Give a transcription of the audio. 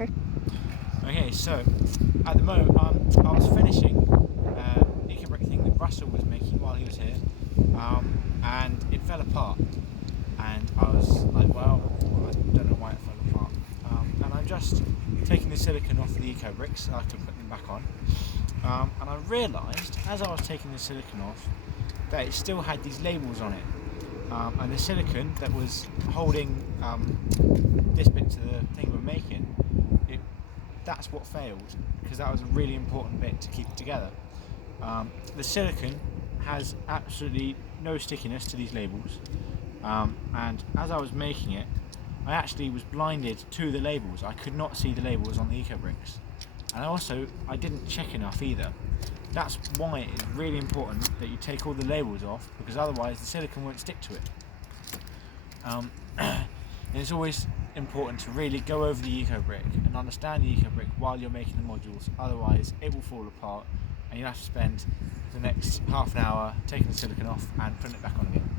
better. Okay, so at the moment I was finishing the Ecobrick thing that Russell was making while he was here, and it fell apart. And I was like, well, I don't know why it fell apart. And I'm just taking the silicone off the Ecobricks. I have to put them back on. And I realised as I was taking the silicone off that it still had these labels on it. And the silicone that was holding this bit to the thing we're making, that's what failed, because that was a really important bit to keep it together. The silicone has absolutely no stickiness to these labels, and as I was making it, I actually was blinded to the labels. I could not see the labels on the Ecobricks, and I didn't check enough either. That's why it's really important that you take all the labels off, because otherwise the silicone won't stick to it. And it's always important to really go over the Ecobrick and understand the Ecobrick while you're making the modules, otherwise it will fall apart and you'll have to spend the next half an hour taking the silicone off and putting it back on again.